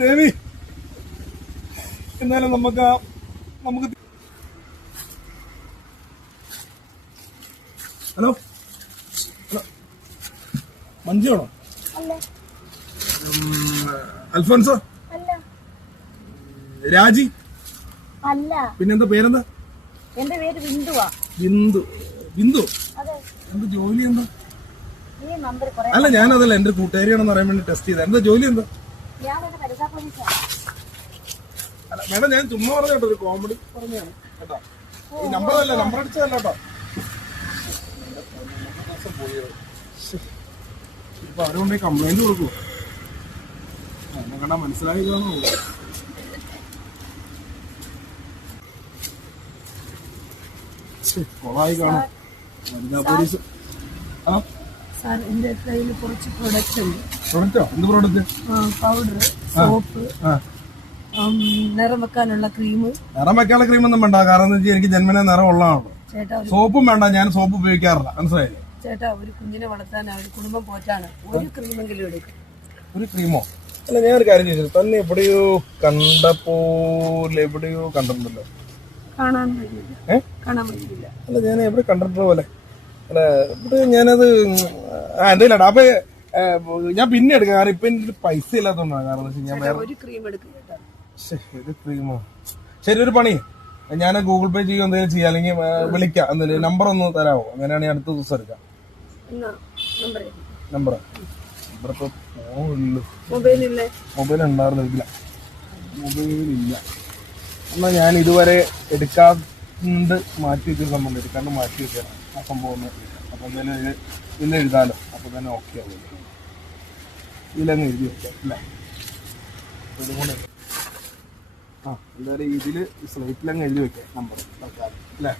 ദേവി, എന്നാലും നമുക്ക് hello hello, മഞ്ജുവാണോ? Alphonso? രാജി? അല്ല. പിന്നെന്താ പേരെന്താ? എന്റെ പേര് ബിന്ദുവാ. ബിന്ദു? ബിന്ദു എന്ത് ജോലി എന്താ? അല്ല, ഞാനതല്ല, എന്റെ കൂട്ടുകാരിയാണെന്ന് പറയാൻ വേണ്ടി ടെസ്റ്റ് ചെയ്ത. എന്താ ജോലി എന്താ? അല്ല മേഡം, ഞാൻ ചുമ്മാ പറഞ്ഞ കേട്ടോ, ഒരു കോമഡി പറഞ്ഞാണ് കേട്ടോ. ഈ നമ്പറല്ല, നമ്പർ അടിച്ചതല്ല കേട്ടോ. ഇപ്പൊ അവരുകൊണ്ട് കംപ്ലൈന്റ് കൊടുക്കുവോ? എന്നെ കണ്ടാ മനസ്സിലായി കാണോ? കൊളായി കാണും വനിതാ പോലീസ്. ആ സാർ, എന്റെ കയ്യിൽ കുറച്ച് പ്രൊഡക്റ്റ് ഉണ്ട്. പ്രൊഡക്റ്റോ? എന്ത് പ്രൊഡക്റ്റ്? പൗഡർ, സോപ്പ്, നിറം വെക്കാനുള്ള ക്രീം. നിറം വെക്കാനുള്ള ക്രീമൊന്നും വേണ്ട, കാരണം എന്താ വെച്ചാൽ എനിക്ക് ജന്മനെ നിറം ഉള്ളതാണല്ലോ. ചേട്ടാ, സോപ്പും വേണ്ട, ഞാൻ സോപ്പ് ഉപയോഗിക്കാറില്ല, മനസ്സിലായില്ലേ? ചേട്ടാ, ഒരു കുഞ്ഞിനെ വളർത്താനാണ്, ഒരു കുടുംബം പോറ്റാണ്, ഒരു ക്രീമെങ്കിലും എടുക്കും. ഒരു ക്രീമോ? അല്ല, ഞാൻ ഒരു കാര്യം ചോദിച്ചു, തന്നെ എവിടെയോ എവിടെയോ കണ്ടിട്ടുണ്ടല്ലോ. കാണാൻ പറ്റില്ല. അല്ല, ഞാൻ എവിടെ കണ്ടിട്ടുള്ള പോലെ. അല്ല, ഇവിടെ ഞാനത് എന്തെങ്കിലും അപ്പൊ ഞാൻ പിന്നെ എടുക്കാം, കാരണം ഇപ്പൊ എനിക്ക് പൈസ ഇല്ലാത്തതുകൊണ്ടാണ്. കാരണം ഞാൻ വേറെ ഒരു ക്രീം എടുക്കും. ഒരു ക്രീമോ? ശരി, ഒരു പണി, ഞാൻ ഗൂഗിൾ പേ ചെയ്യോ എന്തെങ്കിലും ചെയ്യാം, അല്ലെങ്കിൽ വിളിക്കാം. എന്തെങ്കിലും നമ്പർ ഒന്ന് തരാമോ? അങ്ങനെയാണെങ്കിൽ അടുത്ത ദിവസം എടുക്കാം. നമ്പർ ഇപ്പൊ മൊബൈൽ ഉണ്ടായിരുന്നില്ല. മൊബൈലില്ല. എന്നാ ഞാൻ ഇതുവരെ എടുക്കാണ്ട് മാറ്റി വെച്ച സംഭവം, എടുക്കാണ്ട് മാറ്റി വെക്കണം ആ സംഭവം. അപ്പൊ എന്തായാലും ഇന്ന് എഴുതാലോ, അപ്പൊ തന്നെ ഓക്കെ ആവും. ഇതിലങ്ങ് എഴുതി വെക്കാം അല്ലേ? ഇതുകൊണ്ട് എന്തായാലും ഇതില് സ്ലൈറ്റിലങ്ങ് എഴുതി വെക്കാം നമ്പർ അല്ലേ?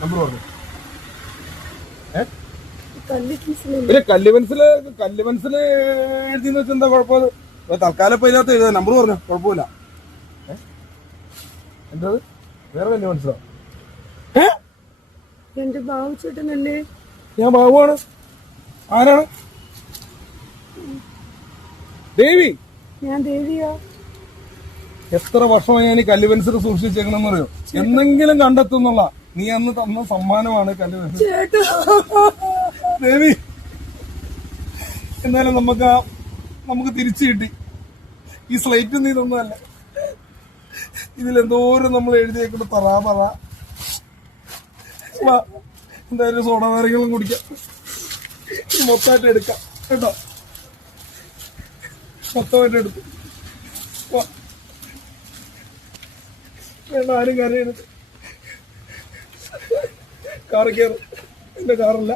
നമ്പർ പറഞ്ഞു. കല്ല് പെൻസില് എഴുതിന്ന് വെച്ചാൽ എന്താ കുഴപ്പം? തൽക്കാലം ഇപ്പൊ ഇതിനകത്ത് എഴുതാം. നമ്പർ പറഞ്ഞു, കുഴപ്പമില്ല. എന്താ വേറെ കല്ല് പെൻസിലോ? എന്റെ ബാബു ചേട്ടനല്ലേ? ഞാൻ ബാബുവാണ്. ആരാണ്? ദേവി? ഞാൻ ദേവിയാ. എത്ര വർഷമായി ഞാൻ ഈ കല്ല് പെൻസിൽ സൂക്ഷിച്ചേക്കണെന്ന് അറിയോ? എന്തെങ്കിലും കണ്ടെത്തുന്നുള്ള നീ അന്ന് തന്ന സമ്മാനമാണ് കല്ല് പെൻസിൽ. ദേവി, എന്നാലും നമുക്ക് തിരിച്ചു കിട്ടി. ഈ സ്ലൈറ്റ് നീ തന്നതല്ല, ഇതിലെന്തോരം നമ്മൾ എഴുതിയേക്കൊണ്ട് പറ. എന്തായാലും സോഡ നാരങ്ങളും കുടിക്കാം, മൊത്തമായിട്ട് എടുക്കാം കേട്ടോ. മൊത്തമായിട്ട് എടുത്തു വേണ്ട, ആരും കരയെടുത്ത് കാറ് കയറും. എന്റെ കാറല്ല.